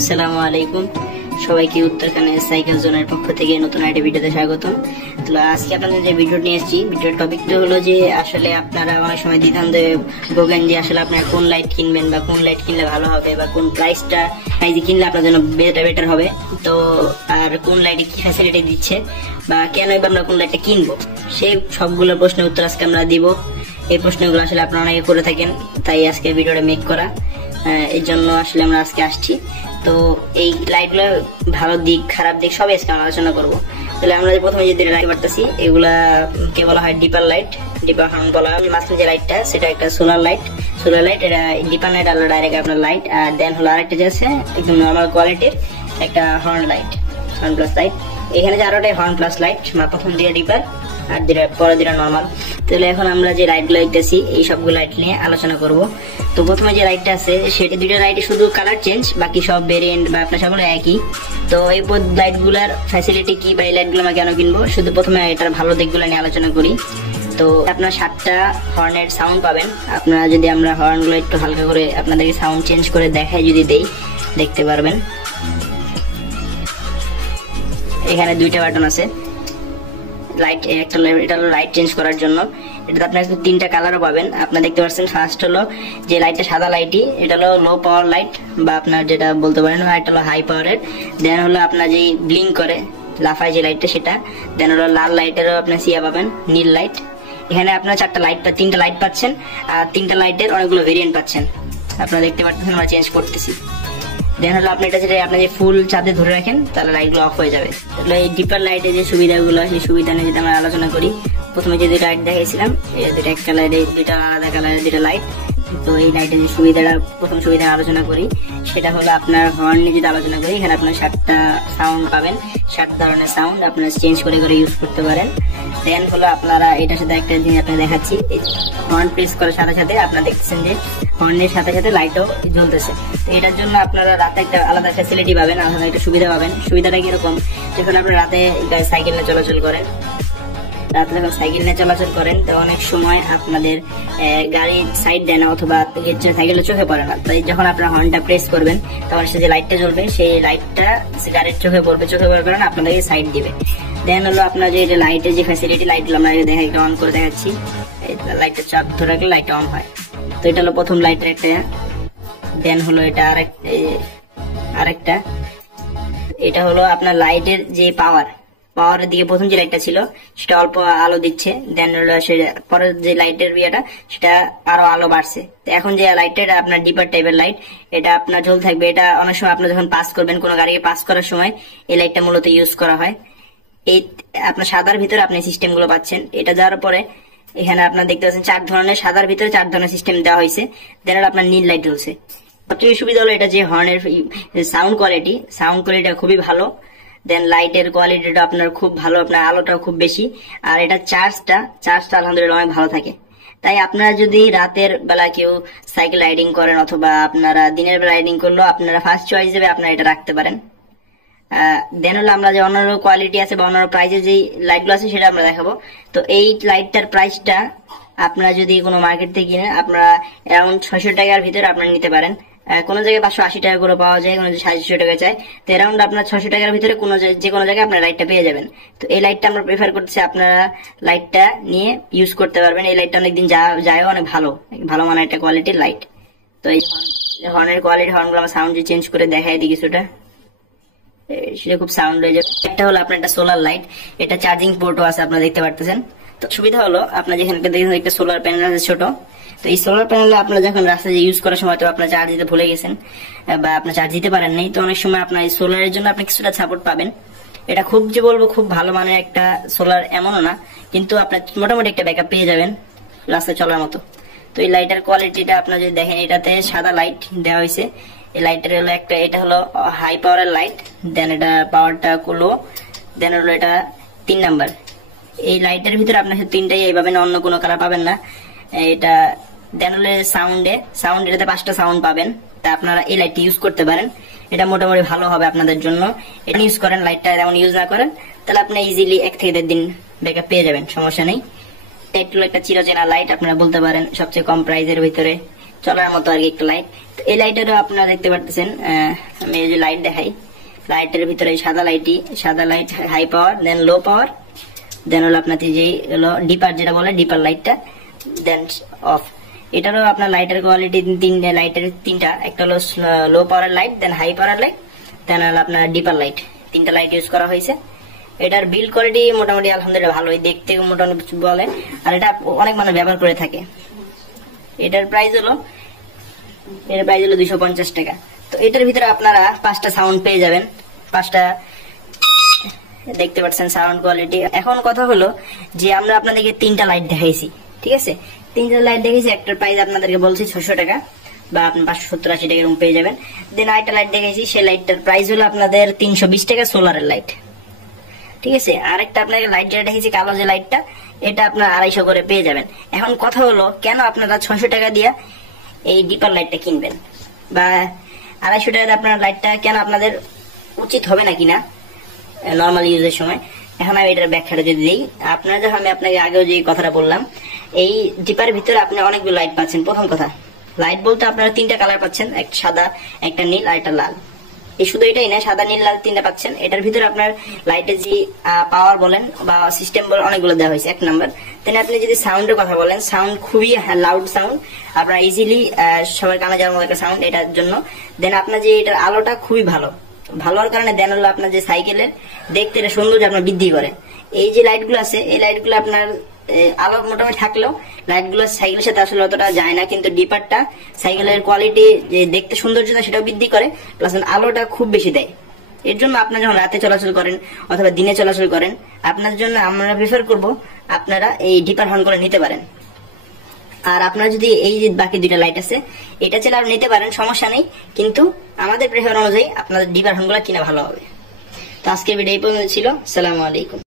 আসসালামু আলাইকুম সবাইকে উত্তরখানে সাইকেল জোনের পক্ষ থেকে নতুন একটা ভিডিওতে স্বাগতম। তো আজকে আপনাদের যে ভিডিও নিয়ে এসেছি, ভিডিওর টপিকটা হলো যে আসলে আপনারা অনেক সময় দ্বিধান্তে ভোগেন যে আসলে আপনারা কোন লাইট কিনবেন বা কোন লাইট কিনলে ভালো হবে বা কোন প্রাইসে কিনলে আপনার জন্য বেটার হবে। তো আর কোন লাইটে কি ফ্যাসিলিটি দিচ্ছে বা কেন আমরা কোন লাইটটা কিনবো, সেই সবগুলো প্রশ্নের উত্তর আজকে আমরা দিব। এই প্রশ্নগুলো আসলে আপনারা অনেকে করে থাকেন, তাই আজকে ভিডিওটা মেক করা। এই জন্য আসলে আমরা আজকে আসছি। তো এই লাইটগুলো ভালো দিক খারাপ দিক সবই আজকে আমরা আলোচনা করবো। তাহলে আমরা প্রথমে যে লাইট পারতেছি এগুলা কে বলা হয় ডিপার লাইট, ডিপার হর্ন বলা হয়। মাঝখানে যে লাইটটা সেটা একটা সোলার লাইট, এটা ডিপার লাইট আলো ডাইরেক্ট আপনার লাইট। আর দেন হলো আরেকটা যে আছে একদম নর্মাল কোয়ালিটির একটা horn light, horn plus light. এখানে যে আরোটাই হর্ন প্লাস লাইট, প্রথম দিকে ডিপার আর পরের দিকে নর্মাল। তাহলে এখন আমরা যে লাইটগুলো দেখতেছি এই সবগুলো লাইট নিয়ে আলোচনা করব। তো প্রথমে যে লাইটটা আছে সেটা দুইটা লাইটে শুধু কালার চেঞ্জ, বাকি সব ভেরিয়েন্ট বা আপনার সবগুলো একই। তো এই লাইটগুলার ফ্যাসিলিটি কি বা এই লাইটগুলো আমরা কেন কিনবো, শুধু প্রথমে এটার ভালো দিকগুলো নিয়ে আলোচনা করি। তো আপনার 7টা হর্নের সাউন্ড পাবেন। আপনারা যদি আমরা হর্নগুলো একটু হালকা করে আপনাদেরকে সাউন্ড চেঞ্জ করে দেখাই যদি দেই, দেখতে পারবেন। এখানে 2টা বাটন আছে লাইট, একটা এটা হলো লাইট চেঞ্জ করার জন্য। এটা আপনার 3টা কালারও পাবেন। আপনারা দেখতে পাচ্ছেন ফার্স্ট হলো যে লাইটটা সাদা লাইটই, এটা হলো লো পাওয়ার লাইট বা আপনার যেটা বলতে পারেন, আর এটা হলো হাই পাওয়ারের। দেন হলো আপনার যে ব্লিঙ্ক করে লাফায় যে লাইটটা সেটা। দেন হলো লাল লাইটেরও আপনার সিয়া পাবেন, নীল লাইট। এখানে আপনার 3টা লাইট পাচ্ছেন আর 3টা লাইটের অনেকগুলো ভেরিয়েন্ট পাচ্ছেন। আপনারা দেখতে পাচ্ছেন আমরা চেঞ্জ করতেছি। দেন হলো আপনি এটা যেটা আপনি যে ফুল চাঁদে ধরে রাখেন তাহলে লাইটগুলো অফ হয়ে যাবে। তাহলে এই ডিপার লাইটের যে সুবিধাগুলো সেই সুবিধা নিয়ে যদি আমরা আলোচনা করি, প্রথমে যে দুটো লাইট দেখাইছিলাম এই দুটো এক কালারের, দুটো আলাদা কালারের দুটো লাইট। তো এই লাইটের যে সুবিধাটা, প্রথম সুবিধা আলোচনা করি সেটা হলো আপনার হর্ন নিয়ে যদি আলোচনা করি, এখানে আপনার 7টা সাউন্ড পাবেন, 7 ধরনের সাউন্ড আপনারা চেঞ্জ করে ইউজ করতে পারেন। দেন হলো আপনারা এটার সাথে একটা জিনিস আপনাকে দেখাচ্ছি, হর্ন প্রেস করার সাথে সাথে আপনারা দেখতেছেন যে হর্নের সাথে সাথে লাইটও জ্বলতেছে। তো এটার জন্য আপনারা রাতে একটা আলাদা ফ্যাসিলিটি পাবেন, আলাদা একটা সুবিধা পাবেন। সুবিধাটা কিরকম, যখন আপনারা রাতে সাইকেল নিয়ে চলাচল করেন, রাতে যখন সাইকেল নিয়ে চলাচল করেন তো অনেক সময় আপনাদের গাড়ির সাইড দেয় না অথবা সাইকেলের চোখে পড়ে না। তাই যখন আপনারা হর্নটা প্রেস করবেন তখন সে যে লাইটটা জ্বলবে সেই লাইটটা গাড়ির চোখে পড়বে কারণে আপনাদেরকে সাইড দিবে। দেন হলো আপনার যে লাইটের যে ফ্যাসিলিটি, লাইটগুলো আমরা দেখা একটা অন করে দেখাচ্ছি। লাইটটা চাপ ধরে রাখলে লাইটটা অন হয়। তো এটা হলো প্রথম লাইটের একটা। দেন হলো এটা আরেকটা, এটা হলো আপনার লাইটের যে পাওয়ারের দিকে প্রথম যে লাইটটা ছিল সেটা অল্প আলো দিচ্ছে। দেন হলো পরের যে লাইটের ইয়েটা সেটা আরো আলো বাড়ছে। তো এখন যে লাইটটা এটা আপনার ডিপার টাইপের লাইট, এটা আপনার জ্বল থাকবে। এটা অনেক সময় আপনার যখন পাস করবেন, কোনো গাড়িকে পাস করার সময় এই লাইটটা মূলত ইউজ করা হয়। এই আপনার সাদার ভিতরে আপনি সিস্টেম গুলো পাচ্ছেন। এটা যাওয়ার পরে এখানে আপনার দেখতে পাচ্ছেন 4 ধরনের, সাদার ভিতরে 4 ধরনের সিস্টেম দেওয়া হয়েছে। দেন আপনার নীল লাইট জ্বলছে। সবচেয়ে সুবিধা হলো এটা যে হর্নের সাউন্ড কোয়ালিটি খুবই ভালো। দেন লাইটের কোয়ালিটিটা আপনার খুব ভালো, আপনার আলোটাও খুব বেশি। আর এটা চার্জটা আলহামদুলিল্লাহ অনেক ভালো থাকে। তাই আপনারা যদি রাতের বেলা কেউ সাইকেল রাইডিং করেন অথবা আপনারা দিনের বেলা রাইডিং করলেও আপনারা ফার্স্ট চয়েস হিসেবে আপনারা এটা রাখতে পারেন। দেন হলো আমরা যে অন্যান্য কোয়ালিটি আছে বা অন্যান্য প্রাইসের যে লাইটগুলো আছে সেটা আমরা দেখাবো। তো এই লাইটটার প্রাইসটা আপনারা যদি কোনো মার্কেট থেকে কিনেন আপনারা অ্যারাউন্ড 600 টাকার ভিতরে আপনারা নিতে পারেন। কোন জায়গায় 580 টাকা করে পাওয়া যায়, কোনো 750 টাকা চাই। তো অ্যারাউন্ড আপনার 600 টাকার ভিতরে যে কোনো জায়গায় আপনার লাইটটা পেয়ে যাবেন। তো এই লাইটটা আমরা প্রেফার করতেছি, আপনারা লাইটটা নিয়ে ইউজ করতে পারবেন। এই লাইটটা অনেকদিন যায়, অনেক ভালো মানের একটা কোয়ালিটির লাইট। তো এই হর্নের কোয়ালিটি, হর্নগুলো আমরা সাউন্ড চেঞ্জ করে দেখাই দিই কিছুটা, সেটা খুব সাউন্ড হয়ে যাবে। একটা হলো আপনার একটা সোলার লাইট, এটা চার্জিং পোর্টও আছে আপনারা দেখতে পারতেছেন। তো সুবিধা হলো আপনার যেখানে দেখেন একটা সোলার প্যানেল আছে ছোট। তো এই সোলার প্যানেলে আপনারা যখন রাস্তায় ইউজ করার সময় তো আপনার চার্জ দিতে ভুলে গেছেন বা আপনার চার্জ দিতে পারেন নাই, তো অনেক সময় আপনার এই সোলারের জন্য আপনি কিছুটা সাপোর্ট পাবেন। এটা খুব যে বলবো খুব ভালো মানের একটা সোলার এমনও না, কিন্তু আপনার মোটামুটি একটা ব্যাকআপ পেয়ে যাবেন রাস্তায় চলার মতো। তো এই লাইটের কোয়ালিটিটা আপনারা যদি দেখেন, এটাতে সাদা লাইট দেওয়া হয়েছে। এই লাইটের হলো একটা, এটা হলো হাই পাওয়ারের লাইট। দেন এটা পাওয়ারটা লো। দেন হলো এটা 3 নাম্বার। এই লাইটের ভিতরে আপনার 3টাই এই পাবেন, অন্য কোনো কালার পাবেন না এটা। দেন হলে এটাতে 5টা সাউন্ড পাবেন। তা আপনারা এই লাইটটি ইউজ করতে পারেন, এটা মোটামুটি ভালো হবে আপনাদের জন্য। এটা ইউজ করেন, লাইটটা যেমন ইউজ না করেন তাহলে আপনি ইজিলি 1 থেকে 1.5 দিন ব্যাকআপ পেয়ে যাবেন, সমস্যা নেই। এটা হলো একটা চিরচেনা লাইট, আপনারা বলতে পারেন সবচেয়ে কম প্রাইজের ভিতরে চলার মতো আর কি একটা লাইট। তো এই লাইটেরও আপনারা দেখতে পারতেছেন, আমি এই যে লাইট দেখাই, লাইটের ভিতরে সাদা লাইট হাই পাওয়ার, দেন লো পাওয়ার, দেন হলো আপনার যে হলো ডিপার, যেটা বলে ডিপার লাইটটা, দেন অফ। এটারও আপনার লাইটের কোয়ালিটি লাইটের তিনটা, একটা হলো লো পাওয়ার লাইট, দেন হাই পাওয়ার লাইট, দেন হলো আপনার ডিপার লাইট, তিনটা লাইট ইউজ করা হয়েছে। এটার বিল্ড কোয়ালিটি মোটামুটি আলহামদুলিল্লাহ ভালোই, দেখতে মোটামুটি বলে, আর এটা অনেক মানুষ ব্যবহার করে থাকে। এটার প্রাইস হলো 250 টাকা। তো এটার ভিতরে আপনারা 5টা সাউন্ড পেয়ে যাবেন, 5টা দেখতে পাচ্ছেন সাউন্ড কোয়ালিটি। এখন কথা হলো যে আমরা আপনাদেরকে 3টা লাইট দেখাইছি, ঠিক আছে, 3টা লাইট দেখেছি, একটার প্রাইস আপনাদেরকে বলছি 600 টাকা বা আপনি 570-80 টাকা এরকম পেয়ে যাবেন। দেন আরেকটা লাইট দেখেছি, সেই লাইটটার প্রাইস হলো আপনাদের 320 টাকা, সোলারের লাইট, ঠিক আছে। আরেকটা আপনাকে লাইট যেটা দেখেছি কালো যে লাইটটা, এটা আপনার 250 করে পেয়ে যাবেন। এখন কথা হলো কেন আপনারা 600 টাকা দিয়ে এই ডিপার লাইটটা কিনবেন, বা 250 টাকা আপনার লাইটটা কেন আপনাদের উচিত হবে না কিনা নর্মাল ইউজের সময়। এখন আমি এটার ব্যাখ্যাটা যদি দিই, আপনারা যখন আমি আপনাকে আগেও যে কথাটা বললাম, এই ডিপারের ভিতরে আপনি অনেকগুলো লাইট পাচ্ছেন। প্রথম কথা, লাইট বলতে আপনারা 3টা কালার পাচ্ছেন, একটা সাদা, একটা নীল আর একটা লাল। এই শুধু এটাই না, সাদা নীল লাল 3টা পাচ্ছেন। এটার ভিতরে আপনার লাইটের যে পাওয়ার বলেন বা সিস্টেম বলেন অনেকগুলো দেওয়া হয়েছে, 1 নাম্বার। দেন আপনি যদি সাউন্ডের কথা বলেন, সাউন্ড খুবই লাউড সাউন্ড, আপনার ইজিলি সবার কানে যাওয়ার মতো একটা সাউন্ড এটার জন্য। দেন আপনার যে এটার আলোটা খুবই ভালো হওয়ার কারণে দেন হলো আপনার যে সাইকেলের দেখতে এটা সৌন্দর্য আপনার বৃদ্ধি করে। এই যে লাইটগুলো আছে, এই লাইটগুলো আপনার আলো মোটামুটি থাকলেও লাইটগুলো সাইকেলের সাথে আসলে অতটা যায় না, কিন্তু ডিপারটা সাইকেলের কোয়ালিটি যে দেখতে সৌন্দর্যতা সেটাও বৃদ্ধি করে, প্লাস আলোটা খুব বেশি দেয়। এর জন্য আপনারা যখন রাতে চলাচল করেন অথবা দিনে চলাচল করেন, আপনার জন্য আমরা প্রেফার করব আপনারা এই ডিপার হর্ন করে নিতে পারেন। আর আপনারা যদি এই যে বাকি 2টা লাইট আছে এটা চাইলে আর নিতে পারেন, সমস্যা নেই, কিন্তু আমাদের প্রেফার অনুযায়ী আপনাদের ডিপার হর্নগুলো কিনা ভালো হবে। তো আজকের ভিডিও এই পর্যন্ত ছিল। আসসালামু আলাইকুম।